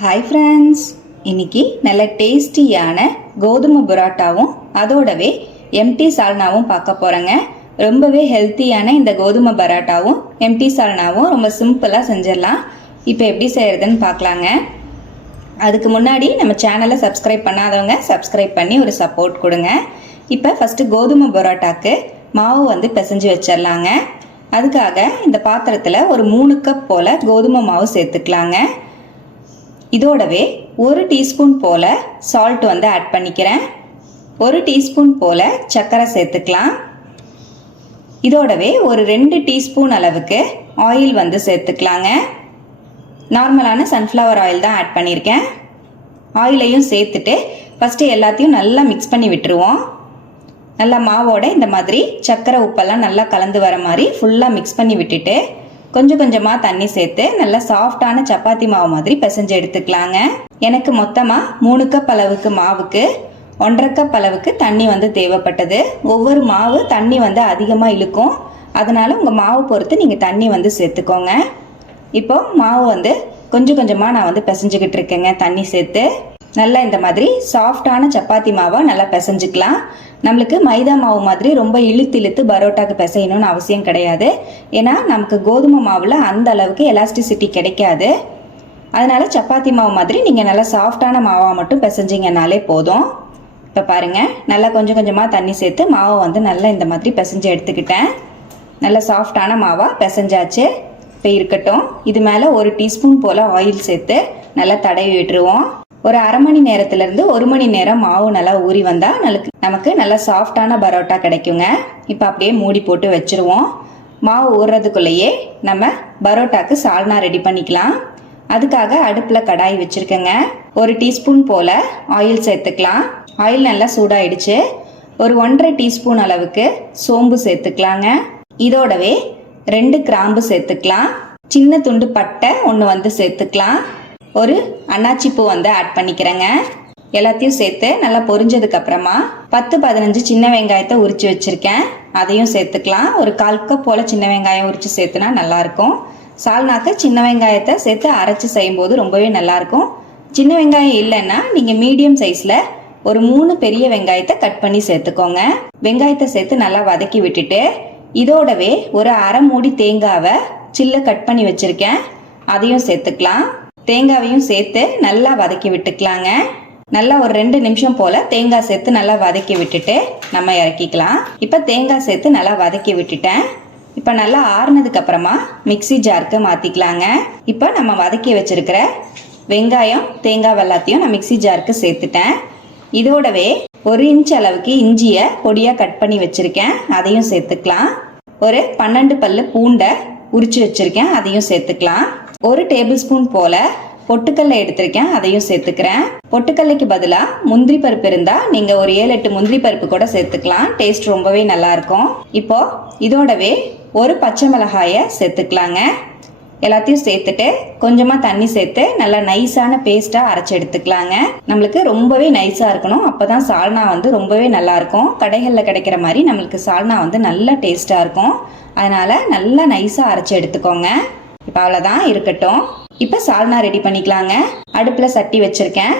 Hi friends, இன்னைக்கு நல்ல டேஸ்டியான கோதுமை பரோட்டாவும் அதோடவே எம்டி சால்னாவும் பார்க்க போகிறேங்க. ரொம்பவே ஹெல்த்தியான இந்த கோதுமை பரோட்டாவும் எம்டி சால்னாவும் ரொம்ப சிம்பிளாக செஞ்சிடலாம். இப்போ எப்படி செய்கிறதுன்னு பார்க்கலாங்க. அதுக்கு முன்னாடி நம்ம சேனலை சப்ஸ்கிரைப் பண்ணாதவங்க சப்ஸ்கிரைப் பண்ணி ஒரு சப்போர்ட் கொடுங்க. இப்போ ஃபஸ்ட்டு கோதுமை பரோட்டாக்கு மாவு பிசைஞ்சு வச்சிடலாங்க. அதுக்காக இந்த பாத்திரத்தில் ஒரு 3 கப் போல் கோதுமை மாவு சேர்த்துக்கலாங்க. இதோடவே 1 டீஸ்பூன் போல் சால்ட் ஆட் பண்ணிக்கிறேன். 1 டீஸ்பூன் போல் சர்க்கரை சேர்த்துக்கலாம். இதோடவே ஒரு 2 டீஸ்பூன் அளவுக்கு ஆயில் சேர்த்துக்கலாங்க. நார்மலான சன்ஃப்ளவர் ஆயில் தான் ஆட் பண்ணியிருக்கேன். ஆயிலையும் சேர்த்துட்டு ஃபஸ்ட்டு எல்லாத்தையும் நல்லா மிக்ஸ் பண்ணி விட்டுருவோம். நல்லா மாவோட இந்த மாதிரி சர்க்கரை உப்பெல்லாம் நல்லா கலந்து வர மாதிரி ஃபுல்லாக மிக்ஸ் பண்ணி விட்டுட்டு கொஞ்சம் கொஞ்சமாக தண்ணி சேர்த்து நல்லா சாஃப்டான சப்பாத்தி மாவு மாதிரி பிசைஞ்சு எடுத்துக்கலாங்க. எனக்கு மொத்தமாக 3 கப் அளவுக்கு மாவுக்கு 1.5 கப் அளவுக்கு தண்ணி தேவைப்பட்டது. ஒவ்வொரு மாவு தண்ணி அதிகமாக இழுக்கும், அதனால உங்கள் மாவு பொறுத்து நீங்கள் தண்ணி சேர்த்துக்கோங்க. இப்போ மாவு கொஞ்சம் கொஞ்சமாக நான் பிசைஞ்சுக்கிட்டு இருக்கேங்க. தண்ணி சேர்த்து நல்லா இந்த மாதிரி சாஃப்டான சப்பாத்தி மாவை நல்லா பிசைஞ்சுக்கலாம். நம்மளுக்கு மைதா மாவு மாதிரி ரொம்ப இழுத்து பரோட்டாக்கு பிசையணும்னு அவசியம் கிடையாது. ஏன்னா நமக்கு கோதுமை மாவில் அந்த அளவுக்கு எலாஸ்டிசிட்டி கிடைக்காது. அதனால சப்பாத்தி மாவு மாதிரி நீங்கள் நல்லா சாஃப்டான மாவாக மட்டும் பிசைஞ்சிங்கனாலே போதும். இப்போ பாருங்கள், நல்லா கொஞ்சம் கொஞ்சமாக தண்ணி சேர்த்து மாவை நல்லா இந்த மாதிரி பிசைஞ்சு எடுத்துக்கிட்டேன். நல்லா சாஃப்டான மாவாக பிசைஞ்சாச்சு. இப்போ இருக்கட்டும். இது மேலே 1 டீஸ்பூன் போல் ஆயில் சேர்த்து நல்லா தடவி விட்டுருவோம். ஒரு அரை மணி நேரத்திலிருந்து 1 மணி நேரம் மாவு நல்லா ஊறி வந்தால் நமக்கு நல்லா சாஃப்டான பரோட்டா கிடைக்குங்க. இப்போ அப்படியே மூடி போட்டு வச்சுருவோம். மாவு ஊறுறதுக்குள்ளேயே நம்ம பரோட்டாக்கு சால்னா ரெடி பண்ணிக்கலாம். அதுக்காக அடுப்பில் கடாய் வச்சுருக்கேங்க. 1 டீஸ்பூன் போல் ஆயில் சேர்த்துக்கலாம். ஆயில் நல்லா சூடாயிடுச்சு. ஒரு 1.5 டீஸ்பூன் அளவுக்கு சோம்பு சேர்த்துக்கலாங்க. இதோடவே 2 கிராம்பு சேர்த்துக்கலாம். சின்ன துண்டு பட்டை 1 சேர்த்துக்கலாம். ஒரு அன்னாச்சி பூ ஆட் பண்ணிக்கிறேங்க. எல்லாத்தையும் சேர்த்து நல்லா பொரிஞ்சதுக்கு அப்புறமா 10-15 சின்ன வெங்காயத்தை உரிச்சு வச்சிருக்கேன். அதையும் சேர்த்துக்கலாம். ஒரு 1/4 கப் போல சின்ன வெங்காயம் உரிச்சு சேர்த்துனா நல்லா இருக்கும். சால்னாக்கு சின்ன வெங்காயத்தை சேர்த்து அரைச்சு செய்யும்போது ரொம்பவே நல்லா இருக்கும். சின்ன வெங்காயம் இல்லைன்னா நீங்க மீடியம் சைஸ்ல ஒரு 3 பெரிய வெங்காயத்தை கட் பண்ணி சேர்த்துக்கோங்க. வெங்காயத்தை சேர்த்து நல்லா வதக்கி விட்டுட்டு இதோடவே ஒரு அரை மூடி தேங்காவை சில்ல கட் பண்ணி வச்சிருக்கேன். அதையும் சேர்த்துக்கலாம். தேங்காவையும் சேர்த்து நல்லா வதக்கி விட்டுக்கலாங்க. நல்லா ஒரு 2 நிமிஷம் போல தேங்காய் சேர்த்து நல்லா வதக்கி விட்டுட்டு நம்ம இறக்கிக்கலாம். இப்போ தேங்காய் சேர்த்து நல்லா வதக்கி விட்டுட்டேன். இப்போ நல்லா ஆறுனதுக்கு அப்புறமா மிக்ஸி ஜாருக்கு மாற்றிக்கலாங்க. இப்போ நம்ம வதக்கி வச்சிருக்கிற வெங்காயம் தேங்காய் எல்லாத்தையும் நான் மிக்ஸி ஜாருக்கு சேர்த்துட்டேன். இதோடவே 1 இன்ச் அளவுக்கு இஞ்சியை பொடியாக கட் பண்ணி வச்சிருக்கேன். அதையும் சேர்த்துக்கலாம். ஒரு 12 பல்லு பூண்டை உரிச்சு வச்சிருக்கேன். அதையும் சேர்த்துக்கலாம். 1 டேபிள் ஸ்பூன் போல பொட்டுக்கல்லை எடுத்திருக்கேன். அதையும் சேர்த்துக்கிறேன். பொட்டுக்கல்லைக்கு பதிலாக முந்திரி பருப்பு இருந்தால் நீங்கள் ஒரு 7-8 முந்திரி பருப்பு கூட சேர்த்துக்கலாம். டேஸ்ட் ரொம்பவே நல்லா இருக்கும். இப்போ இதோடவே ஒரு பச்சை மிளகாயை சேர்த்துக்கலாங்க. எல்லாத்தையும் சேர்த்துட்டு கொஞ்சமாக தண்ணி சேர்த்து நல்லா நைஸான பேஸ்ட்டாக அரைச்சி எடுத்துக்கலாங்க. நம்மளுக்கு ரொம்பவே நைஸாக இருக்கணும். அப்போ தான் சால்னா ரொம்பவே நல்லா இருக்கும். கடைகளில் கிடைக்கிற மாதிரி நம்மளுக்கு சால்னா நல்லா டேஸ்ட்டாக இருக்கும். அதனால நல்லா நைஸாக அரைச்சி எடுத்துக்கோங்க. இப்போ அவ்வளோதான், இருக்கட்டும். இப்போ சால்னா ரெடி பண்ணிக்கலாங்க. அடுப்பில் சட்டி வச்சுருக்கேன்.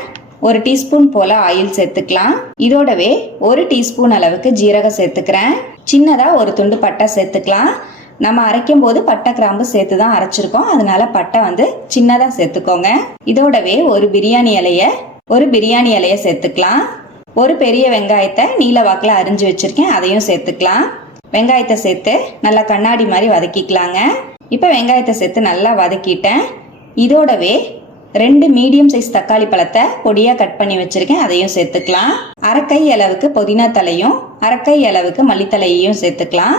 1 டீஸ்பூன் போல் ஆயில் சேர்த்துக்கலாம். இதோடவே 1 டீஸ்பூன் அளவுக்கு ஜீரகம் சேர்த்துக்கிறேன். சின்னதாக ஒரு துண்டு பட்டை சேர்த்துக்கலாம். நம்ம அரைக்கும் போது பட்டை கிராம்பு சேர்த்து தான் அரைச்சிருக்கோம். அதனால பட்டை சின்னதாக சேர்த்துக்கோங்க. இதோடவே ஒரு பிரியாணி இலையை சேர்த்துக்கலாம். ஒரு பெரிய வெங்காயத்தை நீல வாக்கில் அரிஞ்சு வச்சுருக்கேன். அதையும் சேர்த்துக்கலாம். வெங்காயத்தை சேர்த்து நல்லா கண்ணாடி மாதிரி வதக்கிக்கலாங்க. இப்போ வெங்காயத்தை சேர்த்து நல்லா வதக்கிட்டேன். இதோடவே 2 மீடியம் சைஸ் தக்காளி பழத்தை பொடியாக கட் பண்ணி வச்சிருக்கேன். அதையும் சேர்த்துக்கலாம். அரைக்கை அளவுக்கு புதினா தலையும் அரைக்கை அளவுக்கு மல்லித்தலையையும் சேர்த்துக்கலாம்.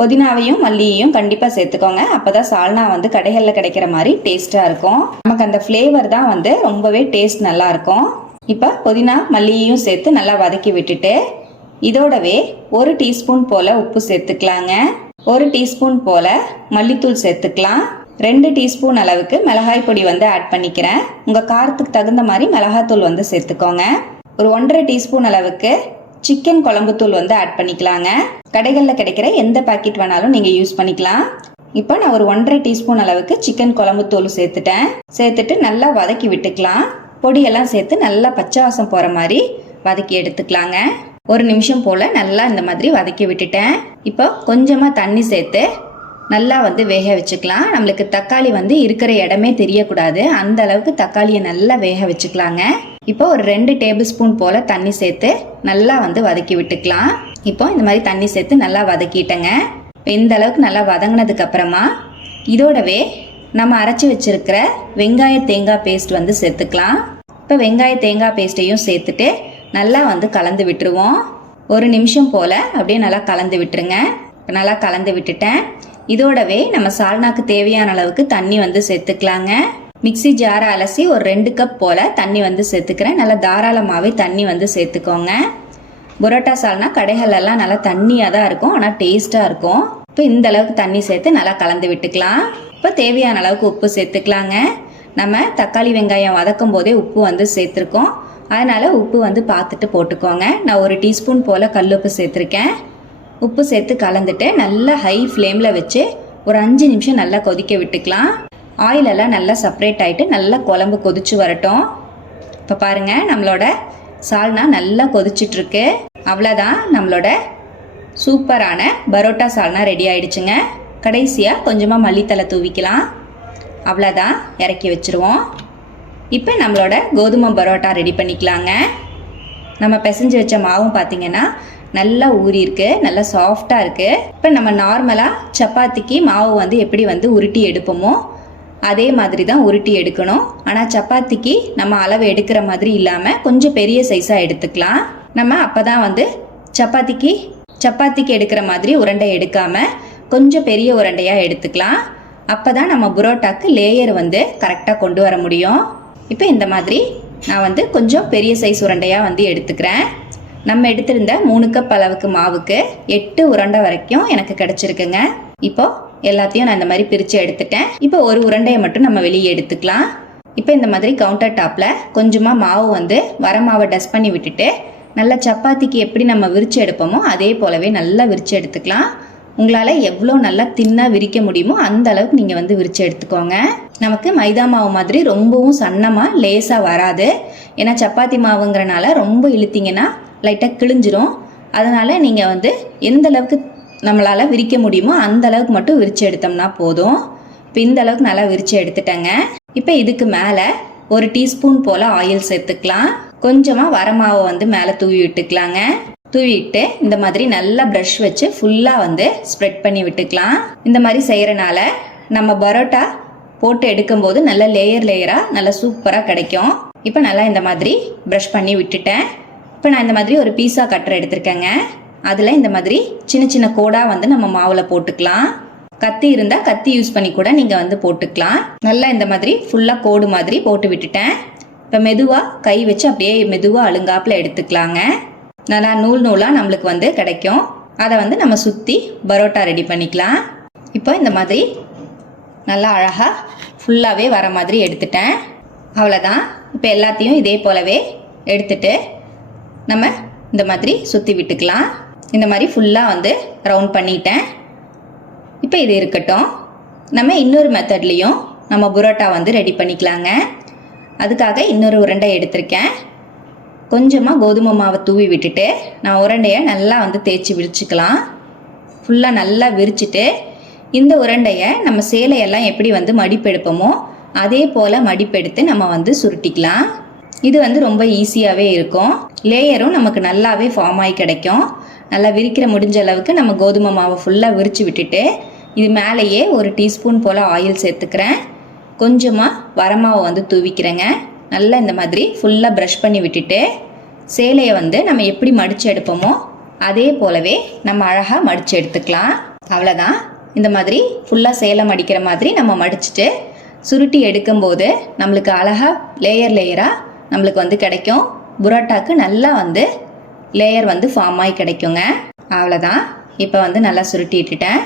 புதினாவையும் மல்லியையும் கண்டிப்பாக சேர்த்துக்கோங்க. அப்போதான் சால்னா கடைகளில் கிடைக்கிற மாதிரி டேஸ்ட்டாக இருக்கும். நமக்கு அந்த ஃப்ளேவர் தான் ரொம்பவே டேஸ்ட் நல்லா இருக்கும். இப்போ புதினா மல்லியையும் சேர்த்து நல்லா வதக்கி விட்டுட்டு இதோடவே 1 டீஸ்பூன் போல் உப்பு சேர்த்துக்கலாங்க. 1 டீஸ்பூன் போல் மல்லித்தூள் சேர்த்துக்கலாம். 2 டீஸ்பூன் அளவுக்கு மிளகாய் பொடி ஆட் பண்ணிக்கிறேன். உங்கள் காரத்துக்கு தகுந்த மாதிரி மிளகாத்தூள் சேர்த்துக்கோங்க. ஒரு 1.5 டீஸ்பூன் அளவுக்கு சிக்கன் குழம்புத்தூள் ஆட் பண்ணிக்கலாங்க. கடைகளில் கிடைக்கிற எந்த பாக்கெட் வேணாலும் நீங்கள் யூஸ் பண்ணிக்கலாம். இப்போ நான் ஒரு 1.5 டீஸ்பூன் அளவுக்கு சிக்கன் குழம்பு தூள் சேர்த்துட்டு நல்லா வதக்கி விட்டுக்கலாம். பொடியெல்லாம் சேர்த்து நல்லா பச்சை வாசம் போகிற மாதிரி வதக்கி எடுத்துக்கலாங்க. 1 நிமிஷம் போல் நல்லா இந்த மாதிரி வதக்கி விட்டுட்டேன். இப்போ கொஞ்சமாக தண்ணி சேர்த்து நல்லா வேக வச்சுக்கலாம். நம்மளுக்கு தக்காளி இருக்கிற இடமே தெரியக்கூடாது, அந்த அளவுக்கு தக்காளியை நல்லா வேக வச்சுக்கலாங்க. இப்போ ஒரு 2 டேபிள் ஸ்பூன் போல் தண்ணி சேர்த்து நல்லா வதக்கி விட்டுக்கலாம். இப்போ இந்த மாதிரி தண்ணி சேர்த்து நல்லா வதக்கிட்டேங்க. இப்போ இந்த அளவுக்கு நல்லா வதங்கினதுக்கு அப்புறமா இதோடவே நம்ம அரைச்சி வச்சிருக்கிற வெங்காய தேங்காய் பேஸ்ட் சேர்த்துக்கலாம். இப்போ வெங்காய தேங்காய் பேஸ்ட்டையும் சேர்த்துட்டு நல்லா கலந்து விட்டுருவோம். 1 நிமிஷம் போல் அப்படியே நல்லா கலந்து விட்டுருங்க. நல்லா கலந்து விட்டுட்டேன். இதோடவே நம்ம சால்னாக்கு தேவையான அளவுக்கு தண்ணி சேர்த்துக்கலாங்க. மிக்ஸி ஜாரை அலசி ஒரு 2 கப் போல் தண்ணி சேர்த்துக்கிறேன். நல்லா தாராளமாகவே தண்ணி சேர்த்துக்கோங்க. புரோட்டா சால்னா கடைகளெல்லாம் நல்லா தண்ணியாக தான் இருக்கும், ஆனால் டேஸ்ட்டாக இருக்கும். இப்போ இந்த அளவுக்கு தண்ணி சேர்த்து நல்லா கலந்து விட்டுக்கலாம். இப்போ தேவையான அளவுக்கு உப்பு சேர்த்துக்கலாங்க. நம்ம தக்காளி வெங்காயம் வதக்கும் போதே உப்பு சேர்த்துருக்கோம், அதனால் உப்பு பார்த்துட்டு போட்டுக்கோங்க. நான் 1 டீஸ்பூன் போல் கல்லுப்பு சேர்த்துருக்கேன். உப்பு சேர்த்து கலந்துட்டு நல்லா ஹை ஃப்ளேமில் வச்சு ஒரு 5 நிமிஷம் நல்லா கொதிக்க விட்டுக்கலாம். ஆயிலெல்லாம் நல்லா செப்பரேட் ஆகிட்டு நல்லா குழம்பு கொதிச்சு வரட்டும். இப்போ பாருங்கள், நம்மளோட சால்னா நல்லா கொதிச்சிட்ருக்கு. அவ்வளோதான், நம்மளோட சூப்பரான பரோட்டா சால்னா ரெடி ஆயிடுச்சுங்க. கடைசியாக கொஞ்சமாக மல்லித்தலை தூவிக்கலாம். அவ்வளோதான், இறக்கி வச்சுருவோம். இப்போ நம்மளோட கோதுமை பரோட்டா ரெடி பண்ணிக்கலாங்க. நம்ம பிசைஞ்சு வச்ச மாவும் பார்த்திங்கன்னா நல்லா ஊறியிருக்கு, நல்லா சாஃப்டாக இருக்குது. இப்போ நம்ம நார்மலாக சப்பாத்திக்கு மாவு எப்படி உருட்டி எடுப்போமோ அதே மாதிரி தான் உருட்டி எடுக்கணும். ஆனால் சப்பாத்திக்கு நம்ம அளவு எடுக்கிற மாதிரி இல்லாமல் கொஞ்சம் பெரிய சைஸாக எடுத்துக்கலாம். நம்ம அப்போ தான் சப்பாத்திக்கு எடுக்கிற மாதிரி உருண்டை எடுக்காமல் கொஞ்சம் பெரிய உருண்டையாக எடுத்துக்கலாம். அப்போ தான் நம்ம புரோட்டாக்கு லேயர் கரெக்டாக கொண்டு வர முடியும். இப்போ இந்த மாதிரி நான் கொஞ்சம் பெரிய சைஸ் உருண்டையாக எடுத்துக்கிறேன். நம்ம எடுத்திருந்த 3 கப் அளவுக்கு மாவுக்கு 8 உருண்டை வரைக்கும் எனக்கு கிடச்சிருக்குங்க. இப்போ எல்லாத்தையும் நான் இந்த மாதிரி பிரித்து எடுத்துட்டேன். இப்போ ஒரு உருண்டையை மட்டும் நம்ம வெளியே எடுத்துக்கலாம். இப்போ இந்த மாதிரி கவுண்டர் டாப்பில் கொஞ்சமாக மாவு வர மாவை டஸ்ட் பண்ணி விட்டுட்டு நல்லா சப்பாத்திக்கு எப்படி நம்ம விரித்து எடுப்போமோ அதே போலவே நல்லா விரித்து எடுத்துக்கலாம். உங்களால் எவ்வளோ நல்லா தின்னாக விரிக்க முடியுமோ அந்த அளவுக்கு நீங்கள் விரித்து எடுத்துக்கோங்க. நமக்கு மைதா மாவு மாதிரி ரொம்பவும் சன்னமாக லேசாக வராது. ஏன்னா சப்பாத்தி மாவுங்கிறனால ரொம்ப இழுத்தீங்கன்னா லைட்டாக கிழிஞ்சிரும். அதனால் நீங்கள் எந்த அளவுக்கு நம்மளால் விரிக்க முடியுமோ அந்த அளவுக்கு மட்டும் விரித்து எடுத்தோம்னா போதும். இப்போ இந்த அளவுக்கு நல்லா விரித்து எடுத்துட்டேங்க. இப்போ இதுக்கு மேலே 1 டீஸ்பூன் போல் ஆயில் சேர்த்துக்கலாம். கொஞ்சமாக வரமாவை மேலே தூவி விட்டுக்கலாங்க. தூவிட்டு இந்த மாதிரி நல்லா ப்ரஷ் வச்சு ஃபுல்லாக ஸ்ப்ரெட் பண்ணி விட்டுக்கலாம். இந்த மாதிரி செய்கிறனால நம்ம பரோட்டா போட்டு எடுக்கும்போது நல்லா லேயராக நல்லா சூப்பராக கிடைக்கும். இப்போ நல்லா இந்த மாதிரி ப்ரஷ் பண்ணி விட்டுட்டேன். இப்போ நான் இந்த மாதிரி ஒரு பீஸா கட்டர் எடுத்திருக்கேங்க. அதில் இந்த மாதிரி சின்ன சின்ன கோடாக நம்ம மாவில் போட்டுக்கலாம். கத்தி இருந்தால் கத்தி யூஸ் பண்ணி கூட நீங்கள் போட்டுக்கலாம். நல்லா இந்த மாதிரி ஃபுல்லாக கோடு மாதிரி போட்டு விட்டுட்டேன். இப்போ மெதுவாக கை வச்சு அப்படியே மெதுவாக அழுங்காப்பில் எடுத்துக்கலாங்க. நல்லா நூலாக நம்மளுக்கு கிடைக்கும். அதை நம்ம சுற்றி பரோட்டா ரெடி பண்ணிக்கலாம். இப்போ இந்த மாதிரி நல்லா அழகாக ஃபுல்லாகவே வர மாதிரி எடுத்துட்டேன். அவ்வளோதான். இப்போ எல்லாத்தையும் இதே போலவே எடுத்துட்டு நம்ம இந்த மாதிரி சுற்றி விட்டுக்கலாம். இந்த மாதிரி ஃபுல்லாக ரவுண்ட் பண்ணிட்டேன். இப்போ இது இருக்கட்டும். நம்ம இன்னொரு மெத்தட்லேயும் நம்ம புரோட்டா ரெடி பண்ணிக்கலாங்க. அதுக்காக இன்னொரு உருண்டை எடுத்திருக்கேன். கொஞ்சமாக கோதுமை மாவை தூவி விட்டுட்டு நான் உருண்டையை நல்லா தேய்ச்சி விரிச்சுக்கலாம். ஃபுல்லாக நல்லா விரிச்சிட்டு இந்த உருண்டையை நம்ம சேலையெல்லாம் எப்படி மடிப்பெடுப்போமோ அதே போல் மடிப்பெடுத்து நம்ம சுருட்டிக்கலாம். இது ரொம்ப ஈஸியாகவே இருக்கும். லேயரும் நமக்கு நல்லாவே ஃபார்ம் ஆகி கிடைக்கும். நல்லா விரிக்கிற முடிஞ்ச அளவுக்கு நம்ம கோதுமை மாவை ஃபுல்லாக விரித்து விட்டுட்டு இது மேலேயே 1 டீஸ்பூன் போல் ஆயில் சேர்த்துக்கிறேன். கொஞ்சமாக வரமாவை தூவிக்கிறேங்க. நல்லா இந்த மாதிரி ஃபுல்லாக ப்ரஷ் பண்ணி விட்டுட்டு சேலையை நம்ம எப்படி மடித்து எடுப்போமோ அதே போலவே நம்ம அழகாக மடித்து எடுத்துக்கலாம். அவ்வளோதான். இந்த மாதிரி ஃபுல்லாக சேலை மடிக்கிற மாதிரி நம்ம மடிச்சுட்டு சுருட்டி எடுக்கும்போது நம்மளுக்கு அழகாக லேயராக நம்மளுக்கு கிடைக்கும். புரோட்டாக்கு நல்லா லேயர் ஃபார்ம் ஆகி கிடைக்குங்க. அவ்வளோதான். இப்போ நல்லா சுருட்டி இட்டுட்டேன்.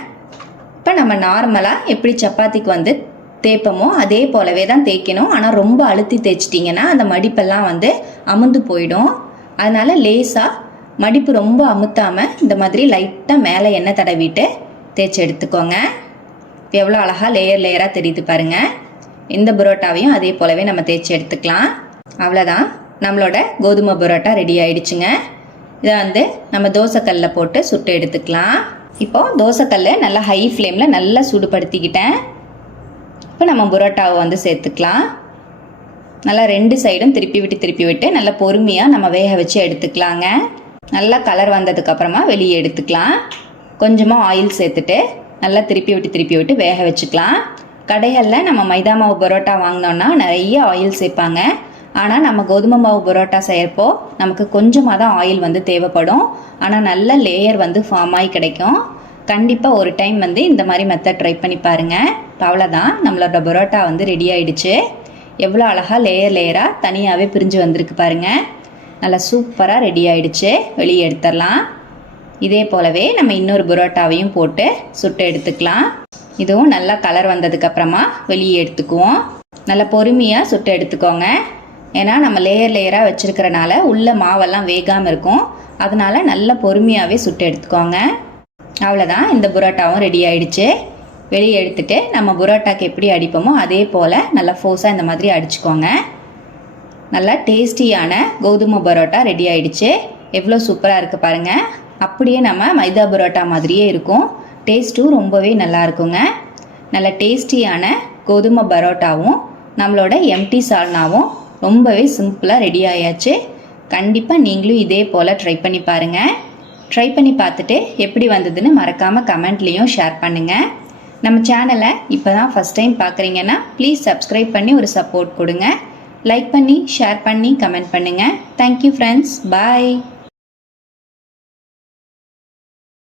இப்போ நம்ம நார்மலாக எப்படி சப்பாத்திக்கு தேய்ப்போமோ அதே போலவே தான் தேய்க்கணும். ஆனால் ரொம்ப அழுத்தி தேய்ச்சிட்டிங்கன்னா அந்த மடிப்பெல்லாம் அமுந்து போயிடும். அதனால் லேசாக மடிப்பு ரொம்ப அமுத்தாமல் இந்த மாதிரி லைட்டாக மேலே எண்ணெய் தடவிட்டு தேய்ச்சி எடுத்துக்கோங்க. எவ்வளோ அழகாக லேயர் லேயராக தெரியுது பாருங்கள். இந்த புரோட்டாவையும் அதே போலவே நம்ம தேய்ச்சி எடுத்துக்கலாம். அவ்வளோதான், நம்மளோட கோதுமை புரோட்டா ரெடி ஆயிடுச்சுங்க. இதை வந்து நம்ம தோசைக்கல்லில் போட்டு சுட்டு எடுத்துக்கலாம். இப்போது தோசைக்கல் நல்லா ஹை ஃப்ளேமில் நல்லா சூடுபடுத்திக்கிட்டேன். இப்போ நம்ம புரோட்டாவை வந்து சேர்த்துக்கலாம். நல்லா 2 சைடும் திருப்பி விட்டு நல்லா பொறுமையாக நம்ம வேக வச்சு எடுத்துக்கலாங்க. நல்லா கலர் வந்ததுக்கப்புறமா வெளியே எடுத்துக்கலாம். கொஞ்சமாக ஆயில் சேர்த்துட்டு நல்லா திருப்பி விட்டு வேக வச்சுக்கலாம். கடைகளில் நம்ம மைதா மாவு பரோட்டா வாங்கினோன்னா நிறைய ஆயில் சேர்ப்பாங்க. ஆனால் நம்ம கோதுமை மாவு பரோட்டா செய்யறப்போ நமக்கு கொஞ்சமாக தான் ஆயில் வந்து தேவைப்படும். ஆனால் நல்ல லேயர் வந்து ஃபார்ம் ஆகி கிடைக்கும். கண்டிப்பாக ஒரு டைம் வந்து இந்த மாதிரி மெத்தட் ட்ரை பண்ணி பாருங்கள். அவ்வளோதான், நம்மளோட பரோட்டா வந்து ரெடி ஆயிடுச்சு. எவ்வளோ அழகாக லேயர் லேயராக தனியாகவே பிரிஞ்சு வந்திருக்கு பாருங்கள். நல்லா சூப்பராக ரெடி ஆயிடுச்சு. வெளியே எடுத்துடலாம். இதே போலவே நம்ம இன்னொரு பரோட்டாவையும் போட்டு சுட்டு எடுத்துக்கலாம். இதுவும் நல்லா கலர் வந்ததுக்கப்புறமா வெளியே எடுத்துக்குவோம். நல்லா பொறுமையாக சுட்டு எடுத்துக்கோங்க. ஏன்னா நம்ம லேயர் லேயராக வச்சுருக்கிறனால உள்ள மாவெல்லாம் வேகாமல் இருக்கும். அதனால நல்லா பொறுமையாகவே சுட்டு எடுத்துக்கோங்க. அவ்வளோதான், இந்த புரோட்டாவும் ரெடி ஆயிடுச்சு. வெளியே எடுத்துட்டு நம்ம புரோட்டாக்கு எப்படி அடிப்போமோ அதே போல் நல்லா ஃபோர்ஸாக இந்த மாதிரி அடிச்சுக்கோங்க. நல்லா டேஸ்டியான கோதுமை பரோட்டா ரெடி ஆயிடுச்சு. எவ்வளோ சூப்பராக இருக்குது பாருங்கள். அப்படியே நம்ம மைதா பரோட்டா மாதிரியே இருக்கும். டேஸ்ட்டும் ரொம்பவே நல்லா இருக்குங்க. நல்ல டேஸ்டியான கோதுமை பரோட்டாவும் நம்மளோட எம்டி சால்னாவும் ரொம்பவே சிம்பிளாக ரெடி ஆயாச்சு. கண்டிப்பாக நீங்களும் இதே போல் ட்ரை பண்ணி பாருங்கள். ட்ரை பண்ணி பார்த்துட்டு எப்படி வந்ததுன்னு மறக்காமல் கமெண்ட்லேயும் ஷேர் பண்ணுங்கள். நம்ம சேனலை இப்போ தான் ஃபஸ்ட் டைம் பார்க்குறீங்கன்னா ப்ளீஸ் சப்ஸ்கிரைப் பண்ணி ஒரு சப்போர்ட் கொடுங்க. லைக் பண்ணி ஷேர் பண்ணி கமெண்ட் பண்ணுங்கள். தேங்க்யூ ஃப்ரெண்ட்ஸ், பாய்.